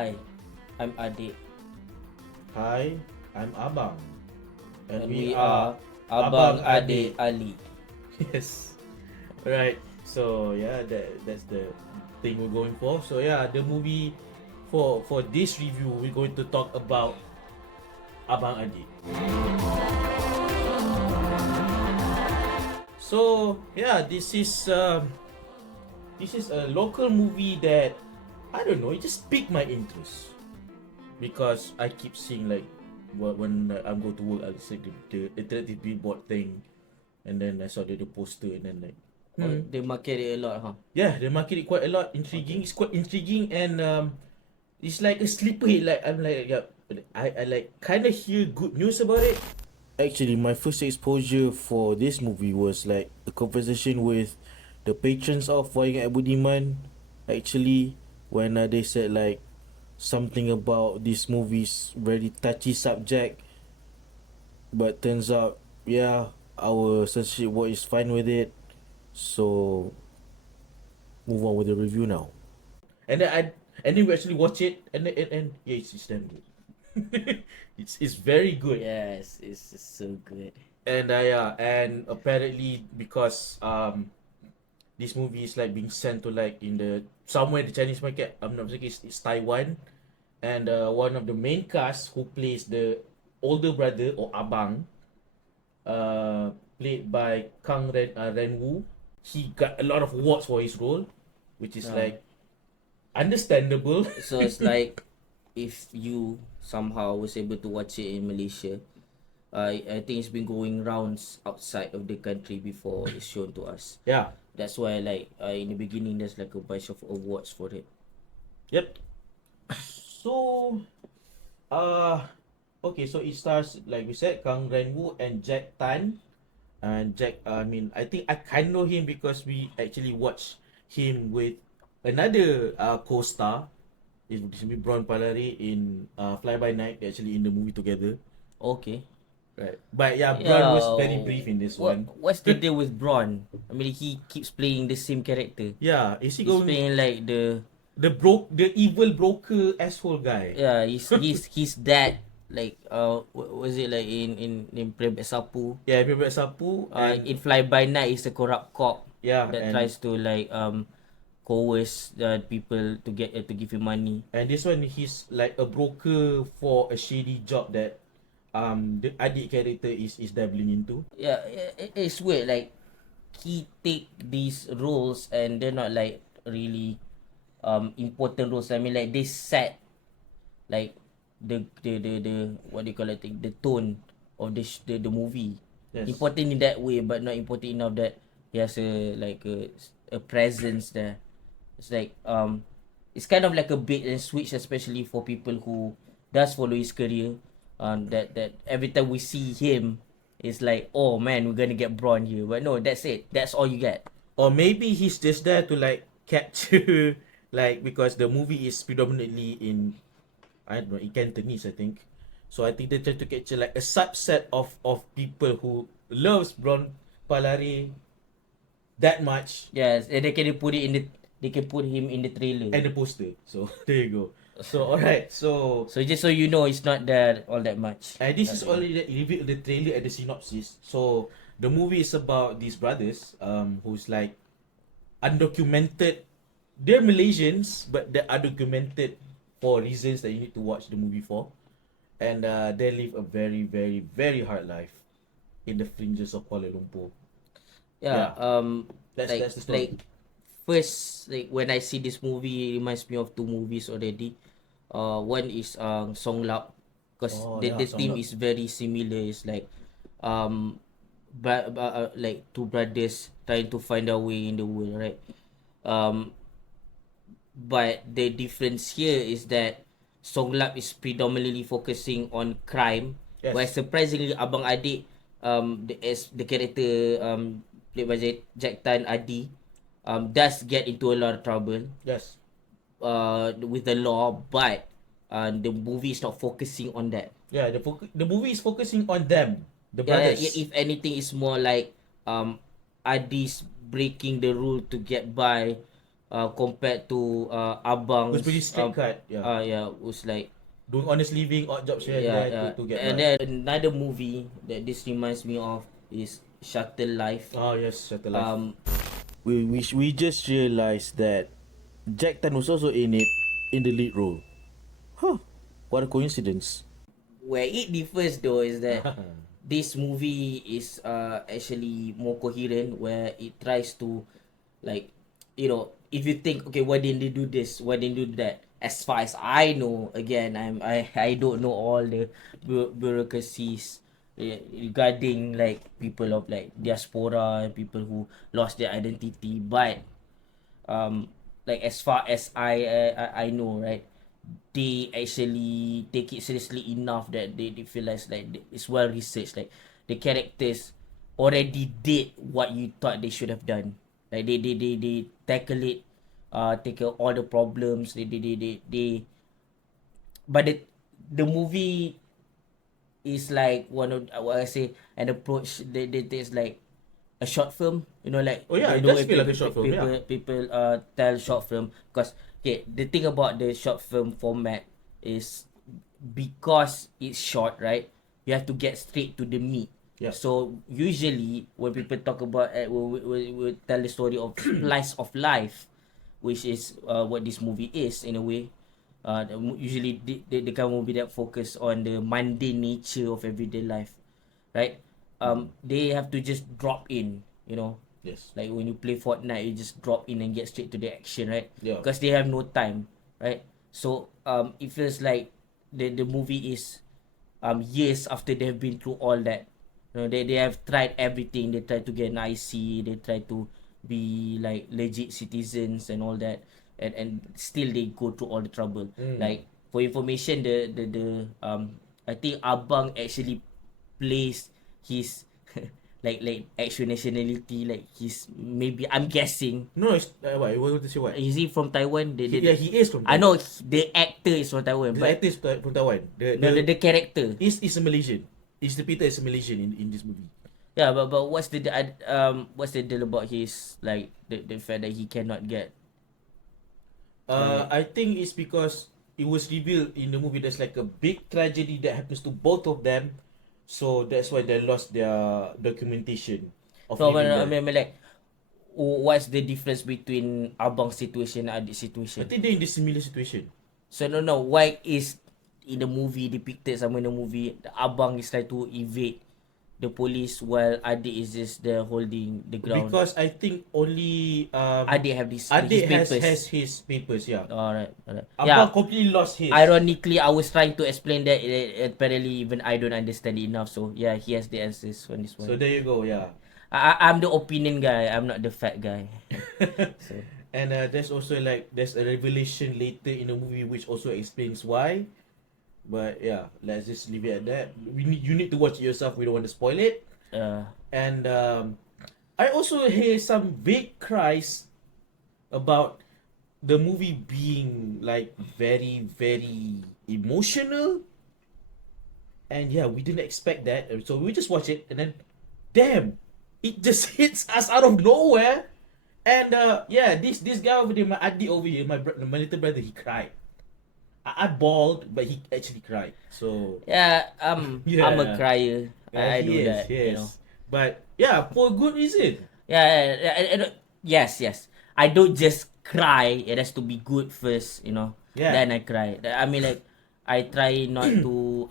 Hi, I'm Adik, Hi, I'm Abang. and We we are are Abang Abang Adik Adik. Ali. Yes. Right. So yeah, that's the thing we're going for. So yeah, the movie for this review we're going to talk about Abang Adik. So yeah, this is a local movie that I don't know, it just piqued my interest because I keep seeing like when I'm going to work, I'll see the interactive billboard thing, and then I saw the poster, and then like, Oh, they market it a lot, huh? yeah, they market it quite a lot. Intriguing. Okay. It's quite intriguing, and it's like a sleeper hit. Like I'm like, yeah, I like kind of hear good news about it. Actually, my first exposure for this movie was like a conversation with the patrons of Wayang at Budiman. Actually, when they said like something about this movie's very touchy subject, but turns out, yeah, our censorship board is fine with it. So move on with the review now. And then we actually watch it, and yeah, it's damn good. It's very good. Yes, it's so good. And yeah, and apparently because this movie is like being sent to like in the somewhere the Chinese market. I'm not mistaken, it's Taiwan, and one of the main cast who plays the older brother or abang, played by Ren Wu. He got a lot of awards for his role, which is Uh, like understandable. so it's like if you somehow was able to watch it in Malaysia, I think it's been going rounds outside of the country before it's shown to us. Yeah. That's why like in the beginning there's like a bunch of awards for it. Yep. So, uh, okay. So it stars like we said, Kang Ren Wu and Jack Tan. And Jack, I mean, I think I kind know him because we actually watched him with another co-star. It's Braun Palari in Fly By Night. They're actually in the movie together. Okay. Right. But yeah, Braun was Yeah, very brief in this one. what's the deal with Braun? I mean, he keeps playing the same character. Yeah, is he He's going playing like the evil broker asshole guy? yeah, he's that like was it like in Playback Sapu? Yeah, Pebet Sapu In and Fly By Night is the corrupt cop yeah, that and tries to like coerce people to give him money. this one he's like a broker for a shady job that the adik character is dabbling into. Yeah, it's weird. Like he take these roles and they're not like really important roles. I mean, like they set like the what do you call it thing, the tone of the movie. Yes. Important in that way, but not important enough that he has a presence there. It's like it's kind of like a bait and switch, especially for people who does follow his career. That every time we see him, it's like, oh man, we're gonna get Braun here, but no, that's it. That's all you get. Or maybe he's just there to like capture like because the movie is predominantly in, I don't know, in Cantonese, I think. So I think they try to capture like a subset of people who loves Braun Palari that much Yes, and they can put him in the trailer. and the poster. So there you go. So alright, so So just so you know, it's not that all that much. and this is already revealed the trailer and the synopsis. So the movie is about these brothers, who's like undocumented. They're Malaysians, but they're undocumented for reasons that you need to watch the movie for, and they live a very, very, very hard life in the fringes of Kuala Lumpur. Yeah. That's the story. Like first, like when I see this movie, it reminds me of two movies already. One is Song Lap, because Oh, the yeah, theme Songlap. is very similar. It's like like two brothers trying to find their way in the world, right? Um, but the difference here is that Song Lap is predominantly focusing on crime, Yes. while surprisingly Abang Adik, the character played by Jack Tan Adi, does get into a lot of trouble Yes. with the law, but the movie is not focusing on that. Yeah. The movie is focusing on them, the Yeah, brothers. if anything, it's more like Adi's breaking the rule to get by, compared to It was pretty Abang's straight cut. Yeah. yeah, was like Doing honest living, odd jobs here and yeah, there yeah. to get And by. then another movie that this reminds me of is Shuttle Life. Oh yes, Shutter Life. Um, We just realized that Jack Tan was also in it in the lead role. Huh. What a coincidence. where it differs though is that this movie is actually more coherent, where it tries to, like, if you think, okay, why didn't they do this, why didn't they do that, as far as I know, again, I don't know all the bureaucracies regarding like people of like diaspora, people who lost their identity, but like as far as I know, right, they actually take it seriously enough that they feel like it's well researched. Like the characters already did what you thought they should have done. Like they tackle it, tackle all the problems. But the movie is like one of what I say, an approach. They taste like a short film, like Oh yeah, it the does way feel like a short film. Yeah. people tell short film. Because okay, the thing about the short film format is, because it's short, right, you have to get straight to the meat. Yeah. So usually when people talk about will tell the story of slice of life, which is what this movie is in a way. Usually the kind of movie that focus on the mundane nature of everyday life, right? They have to just drop in, Yes. like when you play Fortnite, you just drop in and get straight to the action, right? Yeah. Because they have no time, right? So it feels like the movie is years after they've been through all that. They have tried everything. They try to get an IC. They try to be like legit citizens and all that, and still they go through all the trouble. Like for information, the I think Abang actually plays his like actual nationality, like he's, maybe, I'm guessing, No, it's what? You want to say what? is he from Taiwan? Yeah, he is from I Taiwan. know the actor is from Taiwan, The but actor is from Taiwan. no, the character. Is a Malaysian. Is the Peter is a Malaysian in this movie. Yeah, but what's the deal about his, like, the fact that he cannot get I think it's because it was revealed in the movie there's like a big tragedy that happens to both of them, so that's why they lost their documentation of so living I there. mean, like, what's the difference between Abang's situation and Adik's I situation? think they're in this similar situation. So no, why is in the movie depicted, some in the movie, the Abang is trying to evade the police while Adik is just there holding the ground. Because I think only Adik have his Adik papers. has his papers, yeah. Alright. Abang Yeah. completely lost his. Ironically, I was trying to explain that. Apparently, even I don't understand it enough. So yeah, he has the answers on this one. So there you go, yeah. I'm the opinion guy. I'm not the fact guy. So And there's also like there's a revelation later in the movie which also explains why. But yeah, let's just leave it at that. You need to watch it yourself. We don't want to spoil it. And I also hear some vague cries about the movie being like very very emotional. And yeah, we didn't expect that, so we just watch it, and then, damn, it just hits us out of nowhere. And yeah, this guy over there, my Adik over here, my little brother, he cried. I bawled, but he actually cried. So yeah, Yeah. I'm a crier. I do he is, that. yes. But yeah, for good reason. Yeah. Yes. I don't just cry. It has to be good first. Yeah. Then I cry. I mean, like, I try not to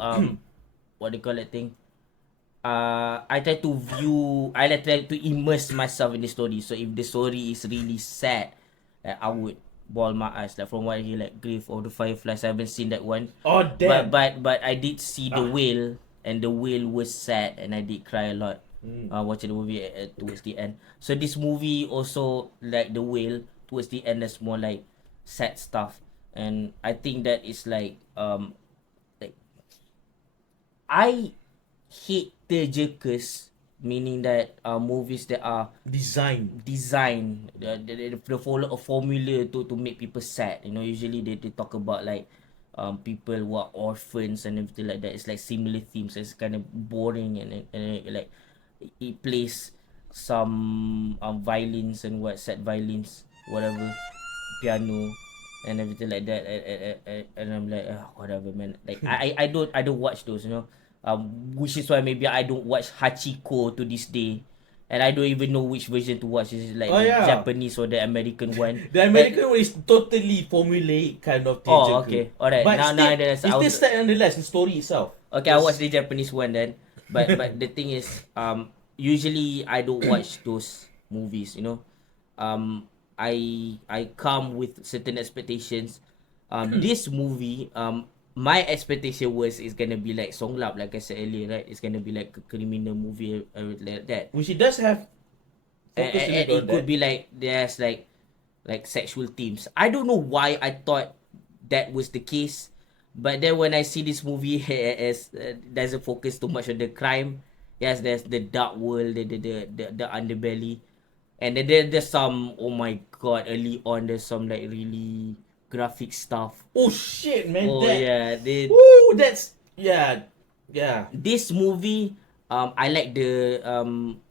what do you call that thing? I try to try to immerse myself in the story. So if the story is really sad, I would bawl my eyes. Like from what I hear, like Grave of the Fireflies. I haven't seen that one. Oh damn. But I did see the whale, and the whale was sad, and I did cry a lot. Watching the movie towards the end. So this movie also, like the whale, towards the end, there's more like sad stuff, and I think that is like like, I hate tearjerkers, meaning that movies that are Design. they follow a formula to make people sad. Usually they talk about like people who are orphans and everything like that. It's like similar themes. It's kind of boring, and like it plays some violins and sad violins, whatever. piano and everything like that, and I'm like, whatever, man. Like I don't watch those, you know. Which is why maybe I don't watch Hachiko to this day, and I don't even know which version to watch. Is it like Oh the yeah. Japanese or the American one? The American one is totally formulaic kind of Oh, theatrical. okay, alright. But Now I still, understand. it's still set nonetheless, the story itself. Okay, I watched the Japanese one then. But the thing is, usually I don't watch those movies. You know, I come with certain expectations. This movie, my expectation was it's gonna be like Songlap, like I said earlier, right? It's gonna be like a criminal movie, like that. Which it does have focus a And little it on could that. be like there's like sexual themes. I don't know why I thought that was the case, but then when I see this movie as doesn't focus too much on the crime. Yes, there's the dark world, the underbelly, and then there's some, oh my god, early on there's some like really graphic stuff. Oh shit, man, Oh that. yeah, they Woo, that's yeah, yeah. this movie, I like the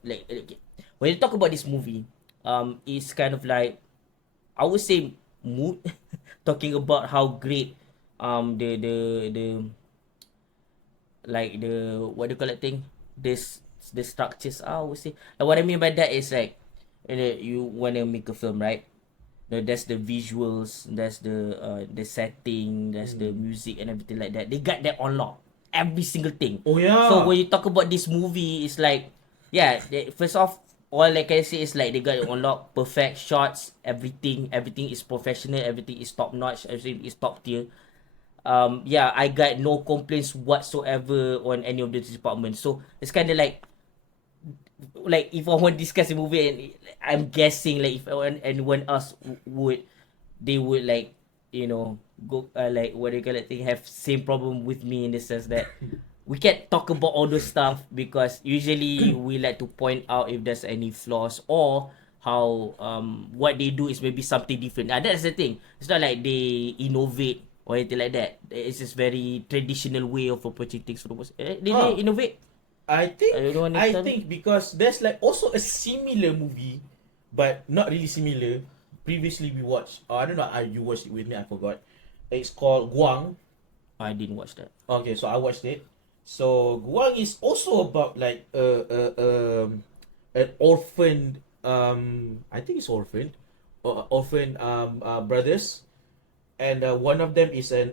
like when you talk about this movie, it's kind of like, I would say, mood. Talking about how great the like the, what do you call that thing, this the structures are, I would say. Like, what I mean by that is like, you want to make a film, right? There's the visuals, there's the setting, there's the music and everything like that. They got that on lock, every single thing. Oh So yeah. when you talk about this movie, it's like, yeah, first off, all I can say is like they got it on lock, perfect shots, everything is professional, everything is top notch, everything is top tier. Yeah, I got no complaints whatsoever on any of these departments. So it's kind of like if I want to discuss a movie, and I'm guessing like if anyone else would, they would like, go, like, what do you call it, thing, have same problem with me, in the sense that we can't talk about all those stuff, because usually we like to point out if there's any flaws, or how what they do is maybe something different. That's the thing. It's not like they innovate or anything like that. It's just very traditional way of approaching things for the most. Did they Oh, innovate? I You think don't want to I tell me? think because there's like also a similar movie, but not really similar. Previously we watched. I don't know. You watched it with me. I forgot. It's called Guang. I didn't watch that. Okay, so I watched it. So Guang is also about like an orphaned I think it's orphaned orphan brothers, and one of them is a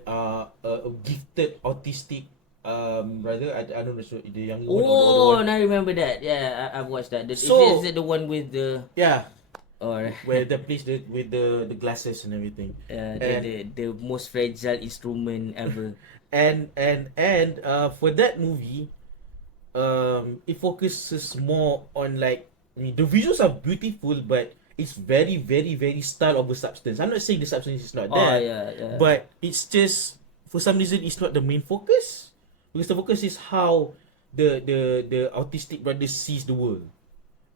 gifted autistic brother. I don't know the younger one or the older Oh, one. now I remember that. Yeah, I've watched that. Is So it the one with the, yeah, or where the place with the glasses and everything, and the most fragile instrument ever? and for that movie, it focuses more on like, I mean, the visuals are beautiful, but it's very very very style over substance. I'm not saying the substance is not Oh there, yeah, yeah. but it's just for some reason it's not the main focus, because the focus is how the autistic brother sees the world,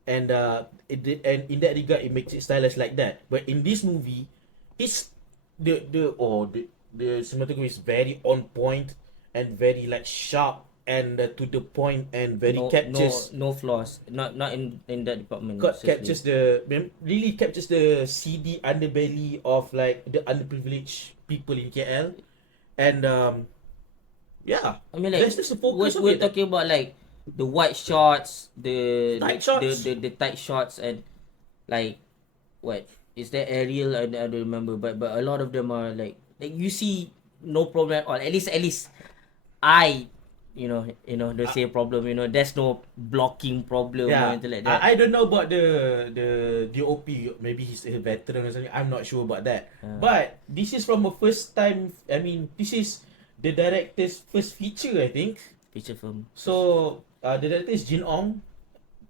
and and in that regard it makes it stylized like that. But in this movie, it's the cinematography is very on point and very like sharp and to the point and very captures No flaws. Not in that department. Seriously. captures really captures the seedy underbelly of like the underprivileged people in KL, and yeah, I mean, like, that's the focus of we're it. talking about like the white shots, Tight shots. the tight shots, and like, what is that, aerial? I don't remember, but a lot of them are like you see no problem at all. At least I, don't say problem. There's no blocking problem or Yeah, anything like that. I don't know about the DOP. Maybe he's a veteran or something. I'm not sure about that. But this is from a first time. I mean, this is the director's first feature, I think. Feature film. So the director is Jin Ong.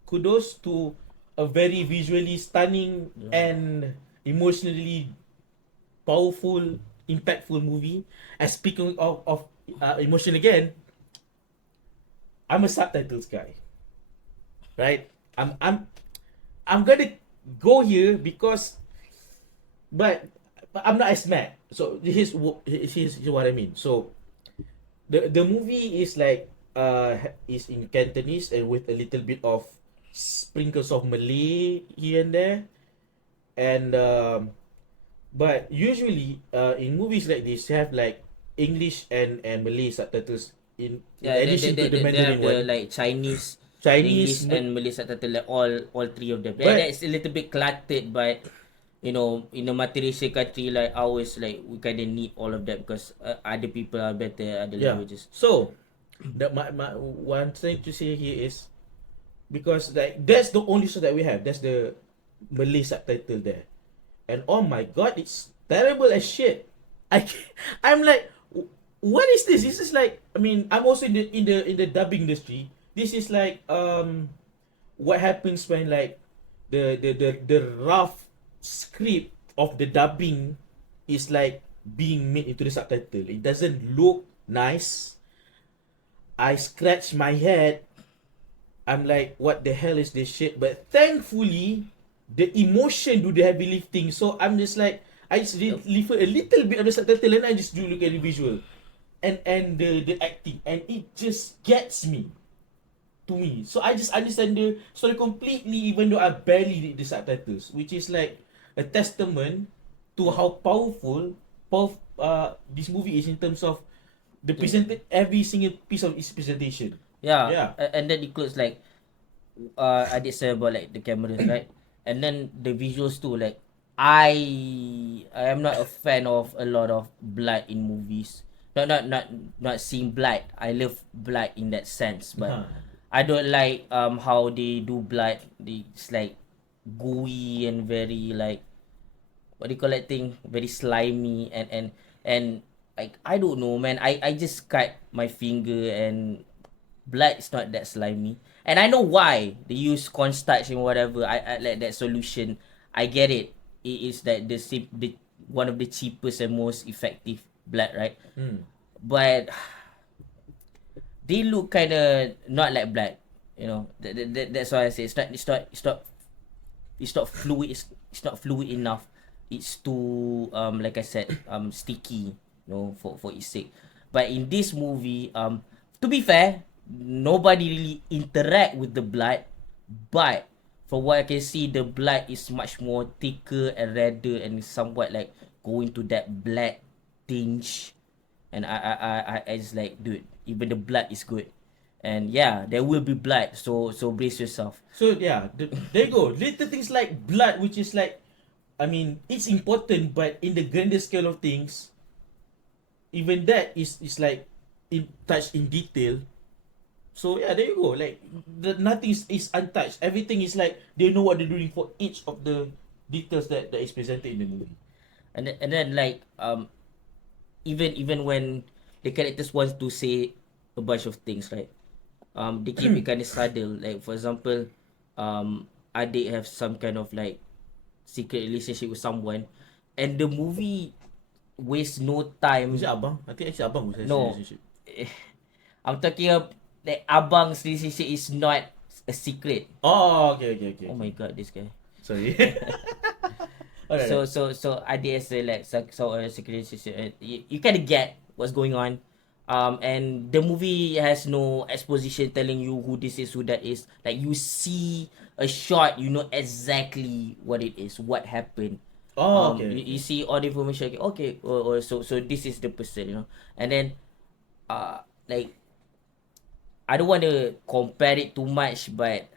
Kudos to a very visually stunning and emotionally powerful, impactful movie. And speaking of emotion again, I'm a subtitles guy, right? I'm gonna go here because, but I'm not as mad. So here's what I mean. So the movie is like is in Cantonese and with a little bit of sprinkles of Malay here and there, and But usually, in movies like this, you have like English and Malay subtitles in Yeah, addition to the they have Mandarin the one. like Chinese, Chinese, English, and Malay subtitle, like all three of them. That but is a little bit cluttered, but you know, in a multiracial country like ours, like we kind of need all of that because other people are better at other yeah. languages. So my one thing to say here is because like that's the only show that we have. That's the Malay subtitle there, and oh my god, it's terrible as shit. I'm like, what is this? This is like, I mean, I'm also in the dubbing industry. This is like what happens when like the rough script of the dubbing is like being made into the subtitle. It doesn't look nice. I scratch my head. I'm like, what the hell is this shit? But thankfully, the emotion do the heavy lifting. So I'm just like, I just Yep. leave a little bit of the subtitle and I just do look at the visual and the acting, and it just gets me to me. So I just understand the story completely, even though I barely read the subtitles, which is like a testament to Yep. how powerful this movie is in terms of the Yeah. presented every single piece of its presentation. Yeah, Yeah. and that includes like I did say about like the cameras, right? And then the visuals too. Like I am not a fan of a lot of blood in movies. Not seeing blood. I love blood in that sense, but Huh. I don't like how they do blood. It's like gooey and very like, what do you call that thing? Very slimy and like I don't know, man. I just cut my finger and blood is not that slimy. And I know why they use cornstarch and whatever. I like that solution. I get it. It is that the one of the cheapest and most effective blood, right? Hmm. But they look kind of not like blood. You know, that's why I say it's not fluid. It's not fluid enough. It's too like I said sticky. You know, for its sake. But in this movie, to be fair, nobody really interact with the blood. But from what I can see, the blood is much more thicker and redder and somewhat like going to that black tinge. And I just like, dude, even the blood is good. And yeah, there will be blood. So brace yourself. So yeah, there you go. Little things like blood, which is like, I mean, it's important, but in the grander scale of things, even that is like in touched in detail. So yeah, there you go. Like nothing is untouched. Everything is like they know what they're doing for each of the details that is presented in the movie. And then like even when the characters want to say a bunch of things, right? They keep it kind of subtle. Like for example, Adik have some kind of like secret relationship with someone, and the movie wastes no Was time. it Abang? I think actually Abang was No, relationship. I'm talking about that Abang's relationship is not a secret. Oh, okay. Oh my god, this guy. Sorry. So Alright. Adik has a like so a secret relationship. You kind of get what's going on. And the movie has no exposition telling you who this is, who that is. Like you see a shot, you know exactly what it is, what happened. Oh, okay. You see all the information. Okay, or so this is the person, you know. And then, like I don't want to compare it too much, but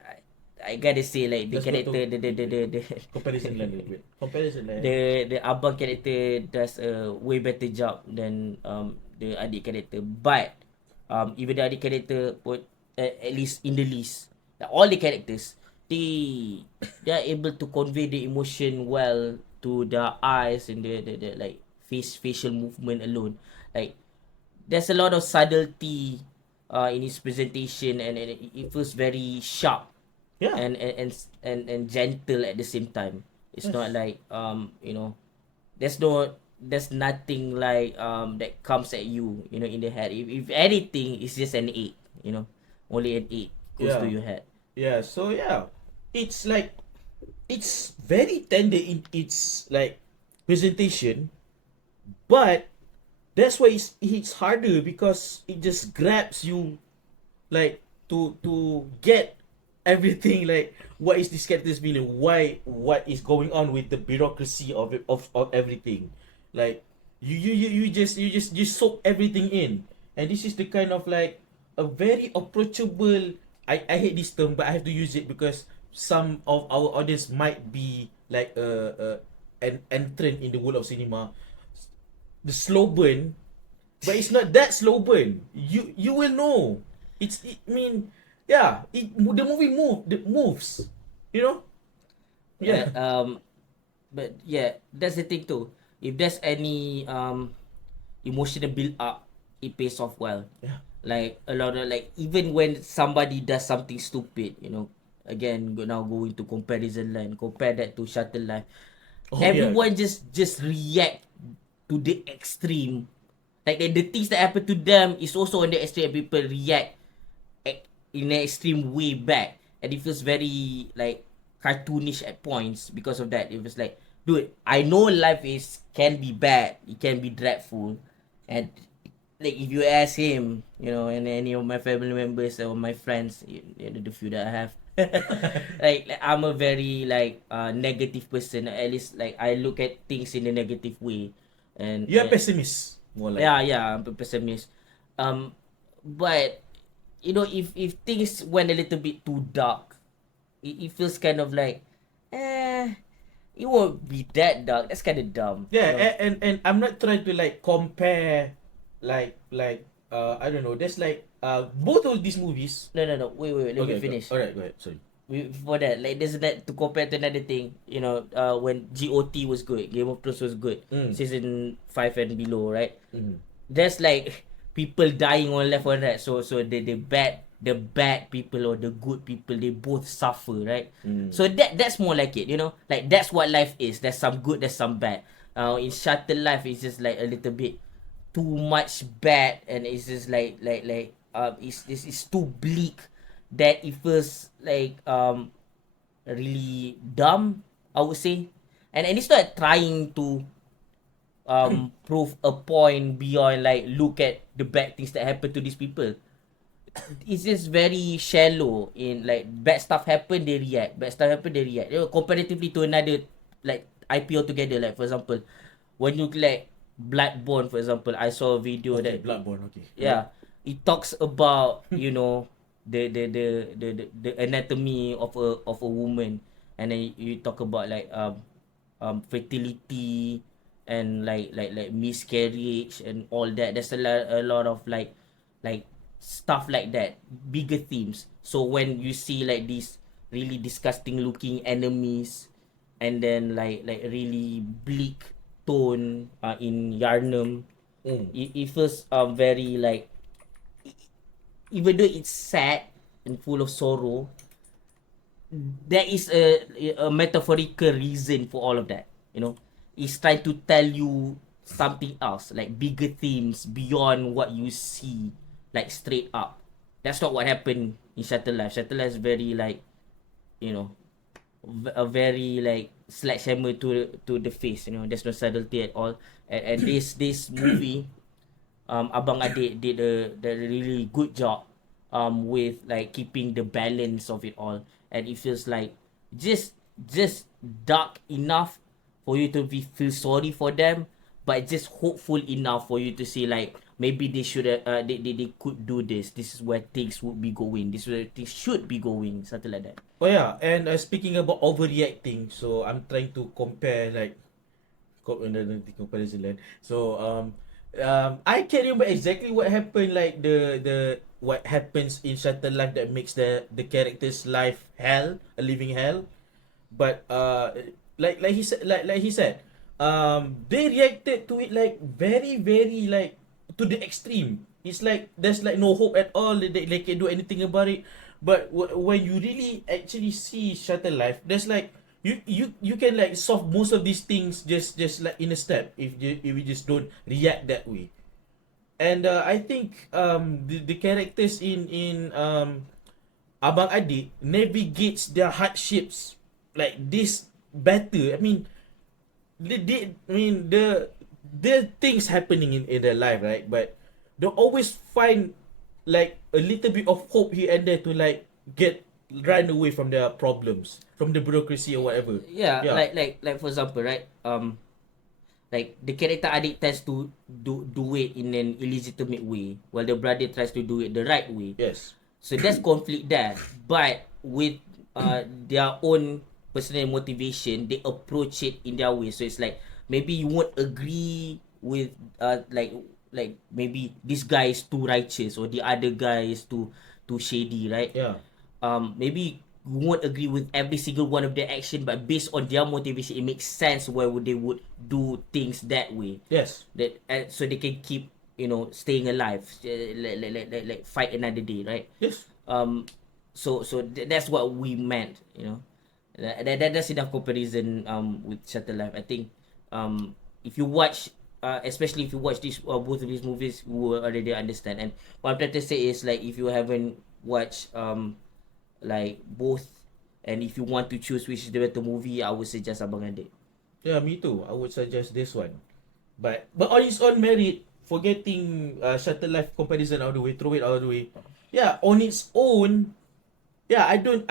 I gotta say like the Let's go character, to the comparison lah a little bit. Comparison lah. the abang character does a way better job than the adik character. But even the adik character put at least in the list, like, all the characters they are able to convey the emotion well to the eyes and the like facial movement alone. Like there's a lot of subtlety in his presentation, and it feels very sharp Yeah. and gentle at the same time. It's Yes. not like you know, there's nothing like that comes at you, you know, in the head. If anything, it's just an 8, you know, only an 8 goes to Yeah. your head. Yeah. So yeah, it's like it's very tender in its like presentation, but that's why it's harder because it just grabs you like to get everything, like what is this character's feeling, what is going on with the bureaucracy of it, of everything. Like you soak everything in, and this is the kind of like a very approachable. I hate this term, but I have to use it because some of our audience might be like an entrant in the world of cinema. The slow burn, but it's not that slow burn. You will know. I mean, yeah. The movie moves. You know. Yeah. Yeah. But yeah, that's the thing too. If there's any emotional build up, it pays off well. Yeah. Like a lot of like even when somebody does something stupid, again now going to comparison line, compare that to Shuttle Life. Oh yeah. Everyone just react to the extreme. Like the things that happen to them is also on the extreme. People react in an extreme way back, and it feels very like cartoonish at points because of that. It was like, dude, I know life can be bad, it can be dreadful, and like if you ask him, and any of my family members or my friends, the few that I have, like I'm a very like negative person. At least like I look at things in a negative way, and, You're a and pessimist. More like. yeah, I'm a pessimist. Um, but if things went a little bit too dark, it feels kind of like, eh, it won't be that dark. That's kind of dumb. Yeah, and I'm not trying to like compare, I don't know. There's like both of these movies. No, no, no. Wait. Let me finish. All right, go ahead. Sorry. Before that, like there's that to compare to another thing. When GOT was good, Game of Thrones was good, season 5 and below, right? There's like people dying on left on right. So the bad people or the good people, they both suffer, right? So that's more like it, like that's what life is. There's some good, there's some bad. In Shuttle Life, it's just like a little bit too much bad, and it's just it's too bleak that it feels like really dumb, I would say. And it's not trying to prove a point beyond like look at the bad things that happen to these people. It's just very shallow in like bad stuff happen, they react. Bad stuff happen, they react. Comparatively to another like IP altogether. Like for example, when you like Bloodborne, for example, I saw a video Okay, that Bloodborne. Okay. yeah, it talks about the anatomy of a woman, and then you talk about like fertility and like miscarriage and all that. There's a lot of like stuff like that, bigger themes. So when you see like these really disgusting looking enemies, and then like really bleak tone in Yarnum, it feels very like, even though it's sad and full of sorrow, there is a metaphorical reason for all of that. It's trying to tell you something else, like bigger themes beyond what you see, like straight up. That's not what happened in Shuttle Life. Shuttle Life is very like, a very like sledgehammer to the face. There's no subtlety at all. And this movie, Abang Adik did a really good job with like keeping the balance of it all, and it feels like just dark enough for you to feel sorry for them, but just hopeful enough for you to see like maybe they should they could do this. This is where things would be going. This is where things should be going. Something like that. Oh yeah, and speaking about overreacting, so I'm trying to compare like comparison land. So I can't remember exactly what happened. Like the what happens in Shuttle Life that makes the character's life hell, a living hell. But like he said, like he said, they reacted to it like very very like to the extreme. It's like there's like no hope at all. They can do anything about it. But when you really actually see Shuttle Life, there's like you can like solve most of these things just like in a step if you just don't react that way. And I think the characters in Abang Adik navigates their hardships like this better. I mean, the things happening in their life, right? But they always find like a little bit of hope here and there to like run away from their problems, from the bureaucracy or whatever. Yeah, Yeah. like for example, right? Like the character Adik tries to do it in an illegitimate way, while the brother tries to do it the right way. Yes. So there's conflict there, but with their own personal motivation, they approach it in their way. So it's like maybe you won't agree with like maybe this guy is too righteous or the other guy is too shady, right? Yeah. Maybe you won't agree with every single one of their action, but based on their motivation, it makes sense why would they would do things that way. Yes. That so they can keep staying alive, like fight another day, right? Yes. That's what we meant, that's enough comparison with Shutter Life. I think if you watch especially if you watch this both of these movies, you will already understand. And what I'm trying to say is, like, if you haven't watched like both, and if you want to choose which is the better movie, I would suggest Abang Adik. Yeah, me too. I would suggest this one. But on its own merit, forgetting Shutter Life comparison out of the way, throw it out of the way. Yeah, on its own, yeah, I don't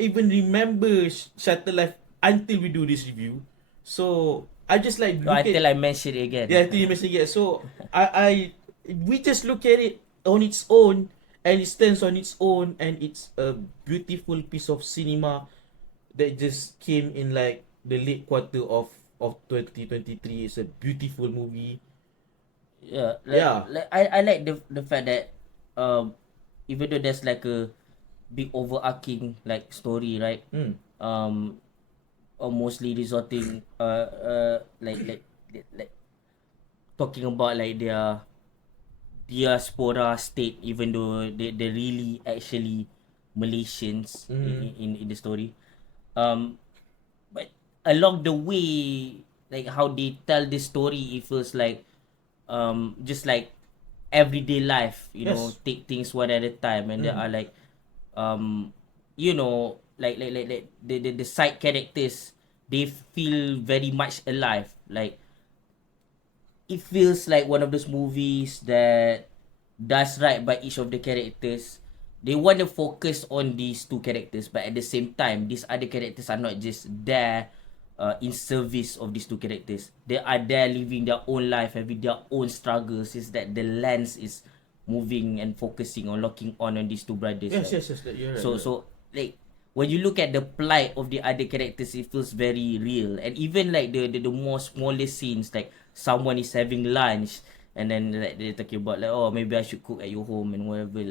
even remember Shutter Life until we do this review. So I just like look Until at I mention it again. yeah, until you mention it. So I we just look at it on its own, and it stands on its own, and it's a beautiful piece of cinema that just came in like the late quarter of 2023. It's a beautiful movie. Yeah, Yeah. I like the fact that even though there's like a big overarching like story, right? Mm. Mostly resorting like talking about like their diaspora state, even though they really actually Malaysians in the story. But along the way, like how they tell this story, it feels like just like everyday life, Yes. take things one at a time. And there Mm. are like like the side characters, they feel very much alive. Like it feels like one of those movies that does right by each of the characters. They want to focus on these two characters, but at the same time, these other characters are not just there in service of these two characters. They are there living their own life, having their own struggles. Is that the lens is moving and focusing on locking on these two brothers, Yes, right? yes, yes. You're right. So like when you look at the plight of the other characters, it feels very real. And even like the more smaller scenes, like someone is having lunch, and then like they're talking about like, oh, maybe I should cook at your home and whatever.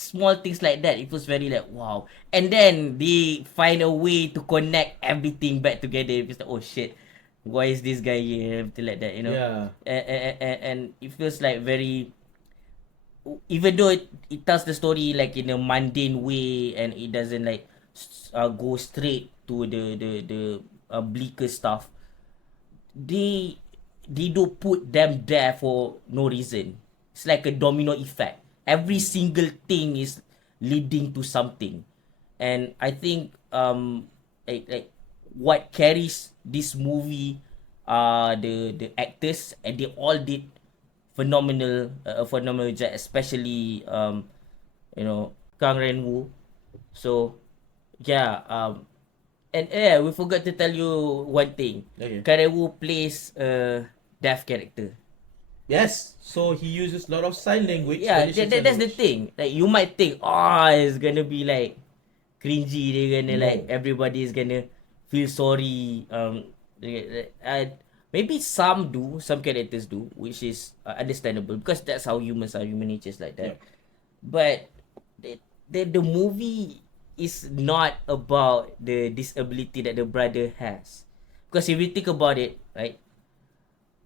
Small things like that, it feels very like wow. And then they find a way to connect everything back together. It's like, oh shit, why is this guy here? Everything like that, Yeah. And it feels like very, even though it tells the story like in a mundane way, and it doesn't like go straight to the bleaker stuff, they do put them there for no reason. It's like a domino effect. Every single thing is leading to something. And I think like what carries this movie are the actors, and they all did phenomenal job, especially Kang Renwu. So yeah, and yeah, we forgot to tell you one thing. Okay. Kang Renwu plays a deaf character. Yes. So he uses a lot of sign language. Yeah, Malaysian sign that's the language. thing. Like you might think, oh, it's gonna be like cringy. They're gonna No. like everybody is gonna feel sorry. Maybe some do, some characters do, which is understandable because that's how humans are. Human nature is like that. Yeah. But the movie is not about the disability that the brother has, because if you think about it, right?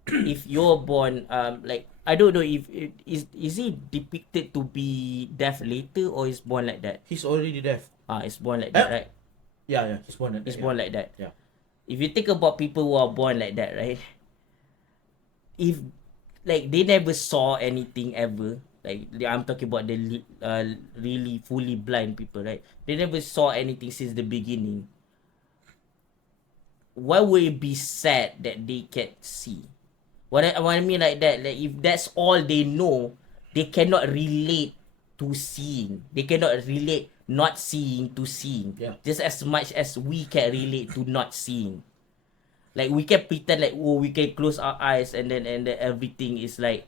If you're born like I don't know if is he depicted to be deaf later, or is born like that? He's already deaf. It's born like that, right? Yeah, yeah. He's born like that. It's born like that. Yeah. If you think about people who are born like that, right? If like they never saw anything ever, like I'm talking about the really fully blind people, right? They never saw anything since the beginning. Why would it be sad that they can't see? What I mean like that, like if that's all they know, they cannot relate to seeing. They cannot relate not seeing to seeing. Yeah. Just as much as we can relate to not seeing. Like we can pretend like, oh, we can close our eyes and then everything is like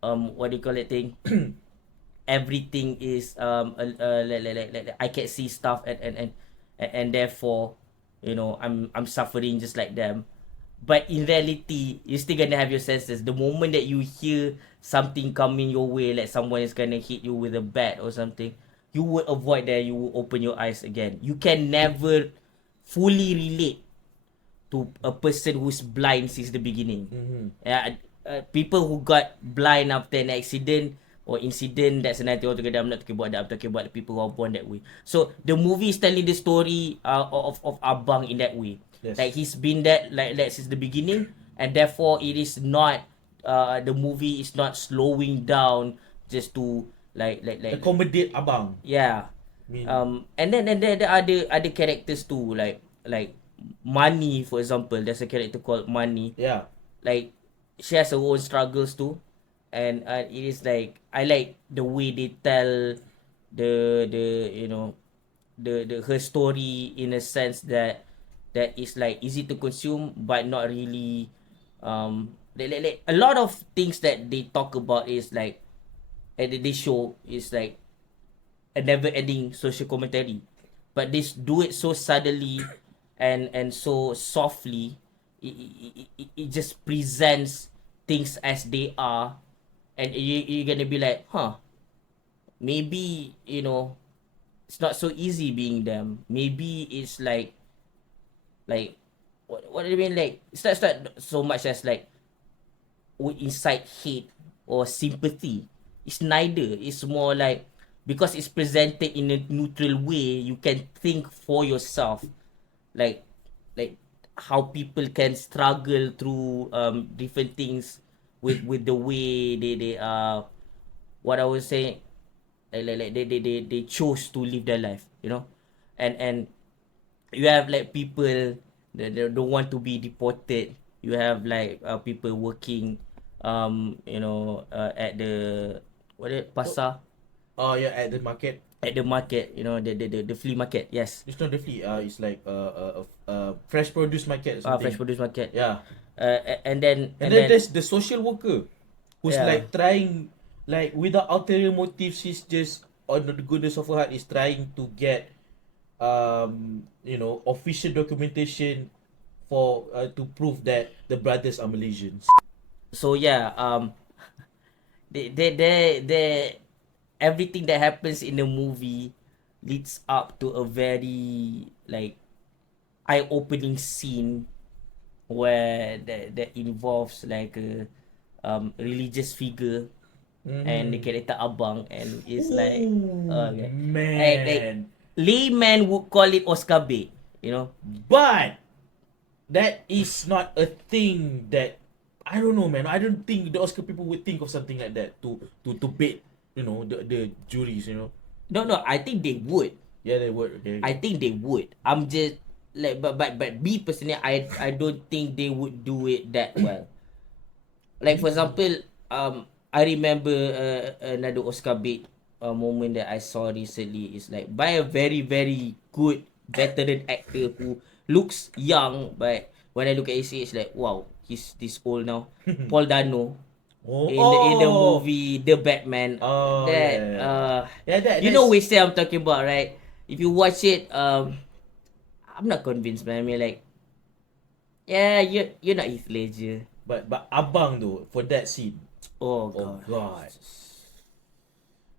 what do you call it thing? Everything is like I can see stuff and therefore, you know, I'm suffering just like them. But in reality, you're still gonna have your senses. The moment that you hear something coming your way, like someone is gonna hit you with a bat or something, you would avoid that. You will open your eyes again. You can never fully relate to a person who's blind since the beginning. People who got blind after an accident or incident, that's another thing altogether. I'm not talking about that. I'm talking about the people who are born that way. So the movie is telling the story of Abang in that way. Yes. Like he's been like that since the beginning, and therefore it is not the movie is not slowing down just to like Accommodate abang. yeah. And then there are other characters too, like Money, for example. There's a character called Money. Yeah. Like she has her own struggles too, and it is like I like the way they tell the you know the her story in a sense that is like easy to consume but not really like a lot of things that they talk about is like and they show is like a never ending social commentary, but they do it so subtly and so softly. It just presents things as they are, and you're gonna be like, huh, maybe, you know, it's not so easy being them. Maybe it's like what do you mean, like it's not so much as like we incite hate or sympathy. It's neither. It's more like because it's presented in a neutral way, you can think for yourself, like how people can struggle through different things with the way they what I would say, like they chose to live their life, you know, and you have like people that they don't want to be deported. You have like people working, you know, at the what is it, pasar, Oh yeah, at the market. at the market, you know, the flea market. Yes, It's not the flea. It's like fresh produce market or something. fresh produce market. Yeah. And then And then there's the social worker who's Yeah. like trying, like without ulterior motives, she's just on the goodness of her heart is trying to get you know, official documentation for to prove that the brothers are Malaysians. so yeah, they everything that happens in the movie leads up to a very like eye-opening scene where that involves like a religious figure and the character Abang, and it's like okay. Man. Layman would call it Oscar bait, you know. But that is not a thing that I don't know, man. I don't think the Oscar people would think of something like that to bait, you know, the juries, you know. No, I think they would. Yeah, they would. Okay. I think they would. I'm just like, but me personally, I don't think they would do it that well. Like for example, I remember another Oscar bait moment that I saw recently is like by a very very good veteran actor who looks young, but when I look at his age, like wow, he's this old now. Paul Dano. In the movie The Batman. Oh, that yeah. you know which I'm talking about, right? If you watch it, I'm not convinced, man. I mean, like, yeah, you're not Heath Ledger. But Abang though, for that scene. Oh Oh god. god.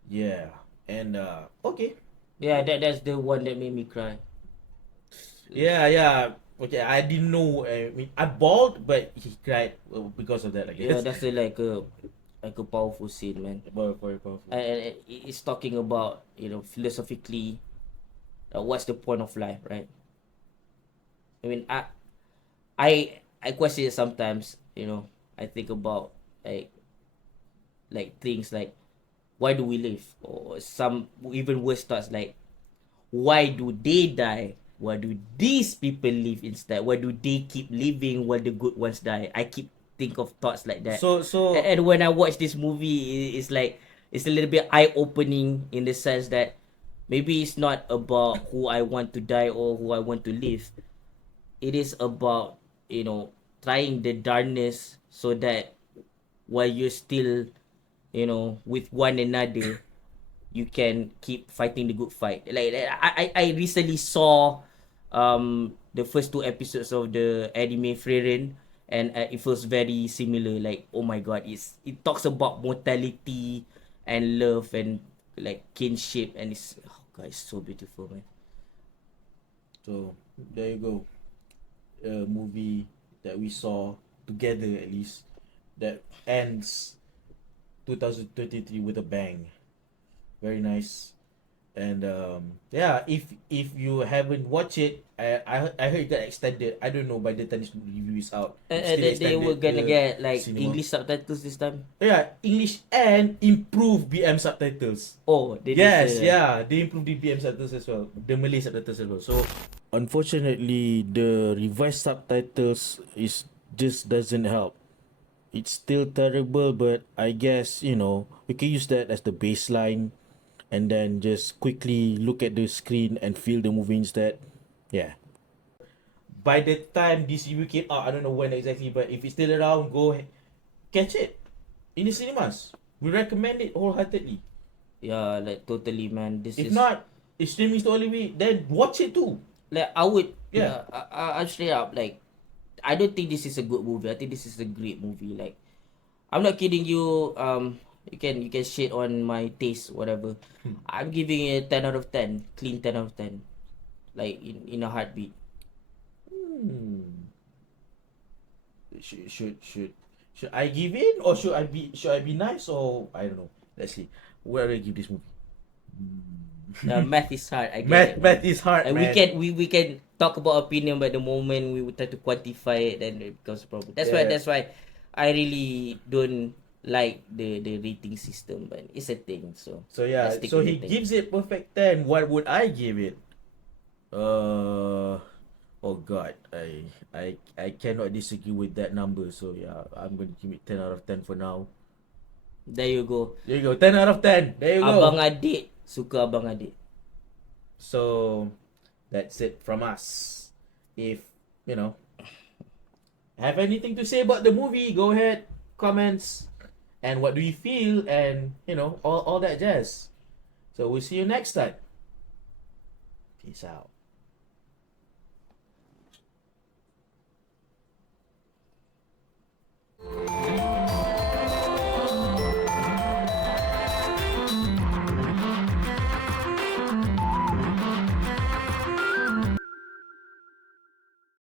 Yeah. And okay. Yeah, that's the one that made me cry. Yeah. Okay, I didn't know. I mean, I bawled, but he cried because of that, I Yeah, guess. that's like a powerful scene, man. Very powerful. And it's talking about, you know, philosophically, what's the point of life, right? I mean, I question it sometimes. You know, I think about like things like why do we live, or some even worse thoughts like why do they die? Why do these people live instead? Why do they keep living while the good ones die? I keep think of thoughts like that. So And when I watch this movie, it's like it's a little bit eye opening in the sense that maybe it's not about who I want to die or who I want to live. It is about, you know, trying the darkness so that while you're still, you know, with one another, you can keep fighting the good fight. I recently saw the first two episodes of the anime Frieren, and it feels very similar. Like, oh my god, it talks about mortality and love and like kinship, and it's, oh god, it's so beautiful, man. So there you go, a movie that we saw together at least that ends 2023 with a bang. Very nice. And yeah, if you haven't watched it, I heard it got extended. I don't know by the time this review is out. It's still They were extended gonna the get like cinema. English subtitles this time. Yeah, English and improved BM subtitles. Oh, they did Yes, say that. yeah, they improved the BM subtitles as well, the Malay subtitles as well. So unfortunately, the revised subtitles is just doesn't help. It's still terrible, but I guess we can use that as the baseline, and then just quickly look at the screen and feel the movie instead. Yeah. By the time this review came out, I don't know when exactly, but if it's still around, go catch it in the cinemas. We recommend it wholeheartedly. Yeah, like totally, man. This If is not, if streaming is the only way, then watch it too. like I would, Yeah. I'm straight up like, I don't think this is a good movie. I think this is a great movie. Like, I'm not kidding you. You can shit on my taste, whatever. I'm giving it a 10 out of 10, clean 10 out of 10, like in a heartbeat. Hmm. Should I give in, or should I be nice, or I don't know. Let's see. Where do I give this movie? Math is hard. I get Math, it, man. math is hard, And man. we can talk about opinion, but the moment we would try to quantify it, then it becomes a problem. Yeah. That's why I really don't like the rating system, but it's a thing. So So yeah, let's stick so with he the thing. gives it perfect 10. What would I give it? Oh god, I cannot disagree with that number. So yeah, I'm going to give it 10 out of 10 for now. There you go. There you go, 10 out of 10. There you Abang go. Adik suka Abang Adik. So that's it from us. If have anything to say about the movie, go ahead, comments, and what do you feel, and all that jazz. So we'll see you next time. Peace out.